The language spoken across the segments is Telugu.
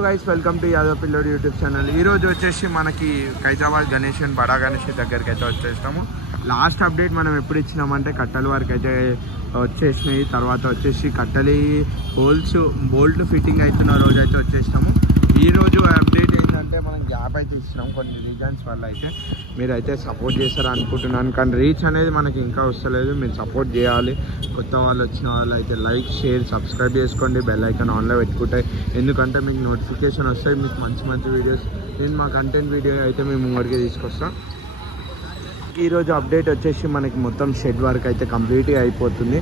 गाइस वेलकम टू यादव पिल्लोड यूट्यूब चैनल। వచ్చేసి మనకి ఖైరతాబాద్ గణేష్ బడా గణేష్ దగ్గరికి అయితే వచ్చేస్తాము। లాస్ట్ అప్డేట్ మనం ఎప్పుడు ఇచ్చినామంటే కట్టల వరకు అయితే వచ్చేసినాయి। తర్వాత వచ్చేసి కట్టలి హోల్స్ బోల్ట్ ఫిట్టింగ్ అవుతున్న రోజు అయితే వచ్చేసినాము। ఈ రోజు అప్డేట్ ఏంటంటే మనం గ్యాప్ అయితే ఇచ్చినాం కొన్ని రీజన్స్ వల్ల। అయితే మీరైతే సపోర్ట్ చేస్తారు అనుకుంటున్నాను, కానీ రీచ్ అనేది మనకి ఇంకా వస్తలేదు। మీరు సపోర్ట్ చేయాలి। కొత్త వాళ్ళు వచ్చిన వాళ్ళు అయితే లైక్ షేర్ సబ్స్క్రైబ్ చేసుకోండి, బెల్ ఐకాన్ ఆన్లో పెట్టుకుంటాయి, ఎందుకంటే మీకు నోటిఫికేషన్ వస్తాయి। మీకు మంచి మంచి వీడియోస్ నేను మా కంటెంట్ వీడియో అయితే మేము ముంగడికి తీసుకొస్తాం। ఈరోజు అప్డేట్ వచ్చేసి మనకి మొత్తం షెడ్ వర్క్ అయితే కంప్లీట్గా అయిపోతుంది।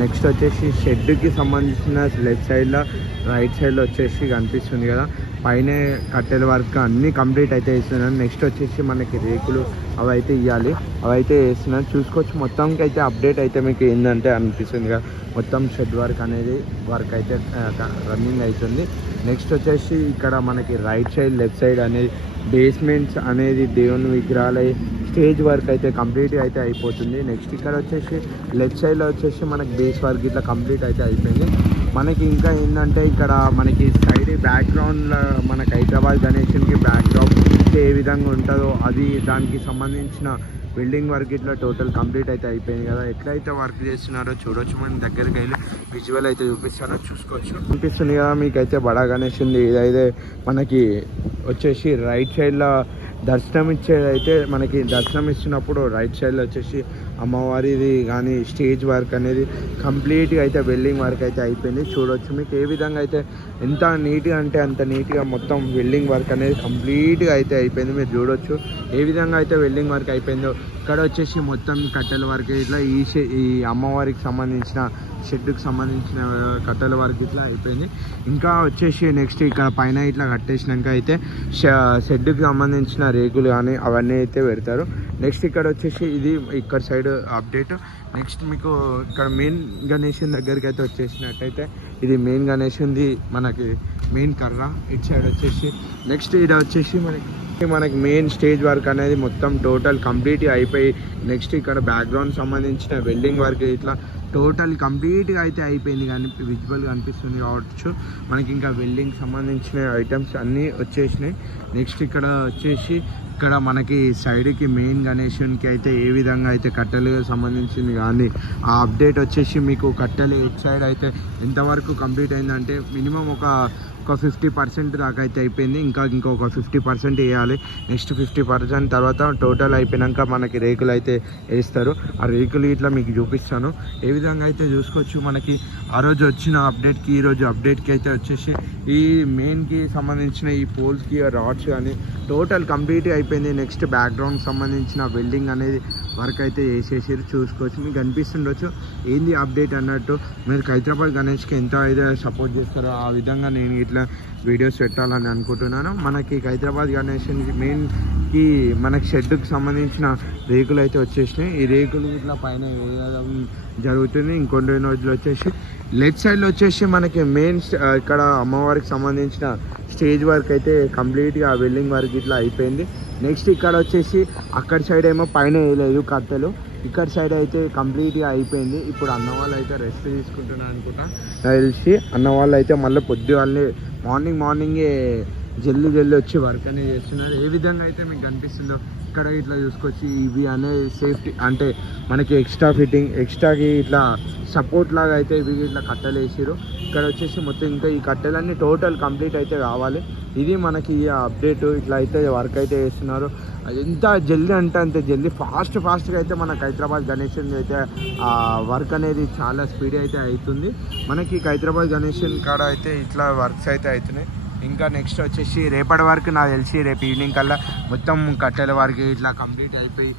నెక్స్ట్ వచ్చేసి షెడ్కి సంబంధించిన లెఫ్ట్ సైడ్లో రైట్ సైడ్లో వచ్చేసి కనిపిస్తుంది కదా, పైన కట్టెల వర్క్ అన్నీ కంప్లీట్ అయితే వేస్తున్నాను। నెక్స్ట్ వచ్చేసి మనకి రేకులు అవి అయితే ఇవ్వాలి, అవి అయితే వేస్తున్నాను చూసుకోవచ్చు। మొత్తంకి అయితే అప్డేట్ అయితే మీకు ఏంటంటే అనిపిస్తుంది కదా, మొత్తం షెడ్ వర్క్ అనేది వర్క్ అయితే రన్నింగ్ అవుతుంది। నెక్స్ట్ వచ్చేసి ఇక్కడ మనకి రైట్ సైడ్ లెఫ్ట్ సైడ్ అనేది బేస్మెంట్స్ అనేది దేవుని విగ్రహాలు స్టేజ్ వర్క్ అయితే కంప్లీట్గా అయితే అయిపోతుంది। నెక్స్ట్ ఇక్కడ వచ్చేసి లెఫ్ట్ సైడ్లో వచ్చేసి మనకి బేస్ వర్క్ ఇట్లా కంప్లీట్ అయితే అయిపోయింది। మనకి ఇంకా ఏంటంటే ఇక్కడ మనకి సైడ్ బ్యాక్గ్రౌండ్లో మనకి హైదరాబాద్ గణేష్కి బ్యాక్గ్రౌండ్ ఏ విధంగా ఉంటుందో అది దానికి సంబంధించిన బిల్డింగ్ వర్క్ ఇట్లా టోటల్ కంప్లీట్ అయితే అయిపోయింది కదా। ఎట్లయితే వర్క్ చేస్తున్నారో చూడొచ్చు, మనం దగ్గరికి వెళ్ళి విజువల్ అయితే చూపిస్తారో చూసుకోవచ్చు। అనిపిస్తుంది కదా మీకైతే బడా గణేష్ ఉంది। ఇదైతే మనకి వచ్చేసి రైట్ సైడ్లో దర్శనం ఇచ్చేది అయితే మనకి దర్శనం ఇస్తున్నప్పుడు రైట్ సైడ్లో వచ్చేసి అమ్మవారిది కానీ స్టేజ్ వర్క్ అనేది కంప్లీట్గా అయితే వెల్డింగ్ వర్క్ అయితే అయిపోయింది చూడొచ్చు। మీకు ఏ విధంగా అయితే ఎంత నీట్గా అంటే అంత నీట్గా మొత్తం వెల్డింగ్ వర్క్ అనేది కంప్లీట్గా అయితే అయిపోయింది, మీరు చూడొచ్చు ఏ విధంగా అయితే వెల్డింగ్ వర్క్ అయిపోయిందో। ఇక్కడ వచ్చేసి మొత్తం కట్టెల వర్క్ ఇట్లా ఈ అమ్మవారికి సంబంధించిన షెడ్కి సంబంధించిన కట్టెల వర్క్ ఇట్లా అయిపోయింది। ఇంకా వచ్చేసి నెక్స్ట్ ఇక్కడ పైన ఇట్లా కట్టేసినాక అయితే షెడ్కి సంబంధించిన రేకులు కానీ అవన్నీ అయితే పెడతారు। నెక్స్ట్ ఇక్కడ వచ్చేసి ఇది ఇక్కడ సైడ్ అప్డేట్। నెక్స్ట్ మీకు ఇక్కడ మెయిన్ గణేష్ దగ్గరికి అయితే వచ్చేసినట్టయితే ఇది మెయిన్ గణేష్ ఉంది, మనకి మెయిన్ కర్ర ఇటు సైడ్ వచ్చేసి నెక్స్ట్ ఇది వచ్చేసి మనకి మెయిన్ స్టేజ్ వర్క్ అనేది మొత్తం టోటల్ కంప్లీట్గా అయిపోయి నెక్స్ట్ ఇక్కడ బ్యాక్గ్రౌండ్ సంబంధించిన వెల్డింగ్ వర్క్ ఇట్లా టోటల్ కంప్లీట్గా అయితే అయిపోయింది, కానీ విజువల్గా అనిపిస్తుంది కావచ్చు। మనకి ఇంకా వెల్డింగ్ సంబంధించిన ఐటమ్స్ అన్నీ వచ్చేసినాయి। నెక్స్ట్ ఇక్కడ వచ్చేసి ఇక్కడ మనకి సైడ్కి మెయిన్ గణేషన్కి అయితే ఏ విధంగా అయితే కట్టెలు సంబంధించింది కానీ ఆ అప్డేట్ వచ్చేసి మీకు కట్టెలు ఎట్ సైడ్ అయితే ఎంతవరకు కంప్లీట్ అయిందంటే మినిమం ఒక 50% దాకా అయితే అయిపోయింది, ఇంకొక 50% వేయాలి। నెక్స్ట్ 50% తర్వాత టోటల్ అయిపోయాక మనకి రేకులు అయితే వేస్తారు। ఆ రేకులు ఇట్లా మీకు చూపిస్తాను ఏ విధంగా అయితే చూసుకోవచ్చు। మనకి ఆ రోజు వచ్చిన అప్డేట్కి ఈ రోజు అప్డేట్కి అయితే వచ్చేసి ఈ మెయిన్కి సంబంధించిన ఈ పోల్స్కి రాడ్స్ కానీ టోటల్ కంప్లీట్ అయిపోయింది। నెక్స్ట్ బ్యాక్గ్రౌండ్ సంబంధించిన వెల్డింగ్ అనేది వర్క్ అయితే వేసేసారు చూసుకోవచ్చు, మీకు అనిపిస్తుండొచ్చు ఏంది అప్డేట్ అన్నట్టు। మీరు హైదరాబాద్ గణేష్కి ఎంత అయితే సపోర్ట్ చేస్తారో ఆ విధంగా నేను ఇట్లా వీడియోస్ పెట్టాలని అనుకుంటున్నాను। మనకి హైదరాబాద్ గణేష్ మెయిన్కి మనకి షెడ్కి సంబంధించిన రేకులు అయితే వచ్చేసినాయి। ఈ రేకులు ఇట్లా పైన వేయడం జరుగుతుంది। ఇంకొన్ని రోజులు వచ్చేసి లెఫ్ట్ సైడ్లో వచ్చేసి మనకి మెయిన్ ఇక్కడ అమ్మవారికి సంబంధించిన స్టేజ్ వర్క్ అయితే కంప్లీట్గా వెల్డింగ్ వర్క్ ఇట్లా అయిపోయింది। నెక్స్ట్ ఇక్కడ వచ్చేసి అక్కడ సైడ్ ఏమో పైన వేయలేదు కట్టెలు, ఇక్కడ సైడ్ అయితే కంప్లీట్గా అయిపోయింది। ఇప్పుడు అన్న వాళ్ళు అయితే రెస్ట్ తీసుకుంటున్నారు అనుకుంటా తెలిసి, అన్న వాళ్ళు అయితే మళ్ళీ పొద్దుగాలనే మార్నింగే జల్దీ వచ్చి వర్క్ అనేది చేస్తున్నారు। ఏ విధంగా అయితే మీకు కనిపిస్తుందో ఇక్కడ ఇట్లా చూసుకొచ్చి ఇవి అనేది సేఫ్టీ అంటే మనకి ఎక్స్ట్రా ఫిట్టింగ్ ఎక్స్ట్రాకి ఇట్లా సపోర్ట్ లాగా అయితే ఇవి ఇట్లా కట్టెలు వేసారు। ఇక్కడ వచ్చేసి మొత్తం ఇంకా ఈ కట్టెలన్నీ టోటల్ కంప్లీట్ అయితే కావాలి। ఇది మనకి ఈ అప్డేట్ ఇట్లా అయితే వర్క్ అయితే చేస్తున్నారు। ఎంత జల్దీ అంటే అంత జల్దీ ఫాస్ట్గా అయితే మనకి హైదరాబాద్ గణేష్ అయితే వర్క్ అనేది చాలా స్పీడ్ అయితే అవుతుంది। మనకి హైదరాబాద్ గణేష్ కాడ అయితే ఇట్లా వర్క్స్ అయితే అవుతున్నాయి। ఇంకా నెక్స్ట్ వచ్చేసి రేపటి వరకు నాకు తెలిసి రేపు ఈవినింగ్ కల్లా మొత్తం కట్టెల వర్క్ ఇట్లా కంప్లీట్ అయిపోయి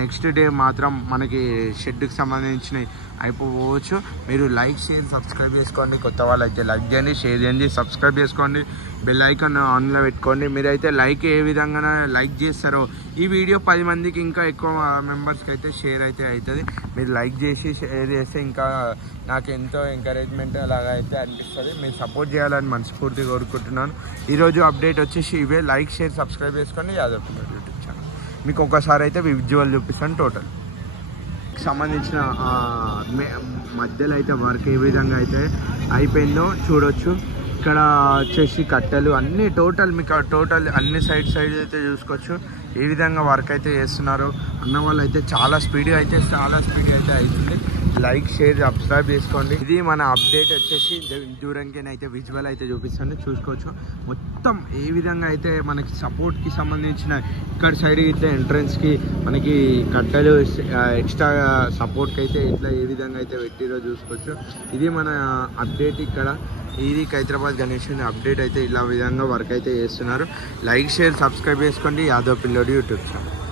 నెక్స్ట్ డే మాత్రం మనకి షెడ్కి సంబంధించినవి అయిపోవచ్చు। మీరు లైక్ షేర్ సబ్స్క్రైబ్ చేసుకోండి, కొత్త వాళ్ళు అయితే లైక్ చేయండి, షేర్ చేయండి, సబ్స్క్రైబ్ చేసుకోండి, బెల్ ఐకాన్ ఆన్లో పెట్టుకోండి। మీరైతే లైక్ ఏ విధంగా లైక్ చేస్తారో ఈ వీడియో 10 మందికి ఇంకా ఎక్కువ మెంబర్స్కి అయితే షేర్ అయితే అవుతుంది। మీరు లైక్ చేసి షేర్ చేస్తే ఇంకా నాకు ఎంతో ఎంకరేజ్మెంట్ అలాగా అయితే అనిపిస్తుంది। మీరు సపోర్ట్ చేయాలని మనస్ఫూర్తిగా కోరుకుంటున్నాను। ఈరోజు అప్డేట్ వచ్చేసి ఇవే, లైక్ షేర్ సబ్స్క్రైబ్ చేసుకోండి యాదవ్ పిల్లోడ్ యూట్యూబ్ ఛానల్। మీకు ఒకసారి అయితే విజువల్ చూపిస్తాను టోటల్। సంబంధించిన మధ్యలో అయితే వర్క్ ఏ విధంగా అయితే అయిపోయిందో చూడొచ్చు. ఇక్కడ వచ్చేసి కట్టెలు అన్ని టోటల్ అన్ని సైడ్ అయితే చూసుకోవచ్చు ఏ విధంగా వర్క్ అయితే చేస్తున్నారో. అన్న వాళ్ళు అయితే చాలా స్పీడ్గా అయితే అవుతుంది. లైక్ షేర్ సబ్స్క్రైబ్ చేసుకోండి. ఇది మన అప్డేట్ వచ్చేసి దూరంకి అయితే విజువల్ అయితే చూపిస్తాను చూసుకోవచ్చు. మొత్తం ఏ విధంగా అయితే మనకి సపోర్ట్కి సంబంధించిన ఇక్కడ సైడ్ అయితే ఎంట్రన్స్కి మనకి కట్టెలు ఎక్స్ట్రా సపోర్ట్కి అయితే ఇట్లా ఏ విధంగా అయితే పెట్టిరో చూసుకోవచ్చు. ఇది మన అప్డేట్ ఇక్కడ. ఇది ఖైరతాబాద్ గణేష్ అప్డేట్ అయితే ఇలా విధంగా వర్క్ అయితే చేస్తున్నారు. లైక్ షేర్ సబ్స్క్రైబ్ చేసుకోండి. యాదవ్ పిల్లోడి యూట్యూబ్ ఛానల్.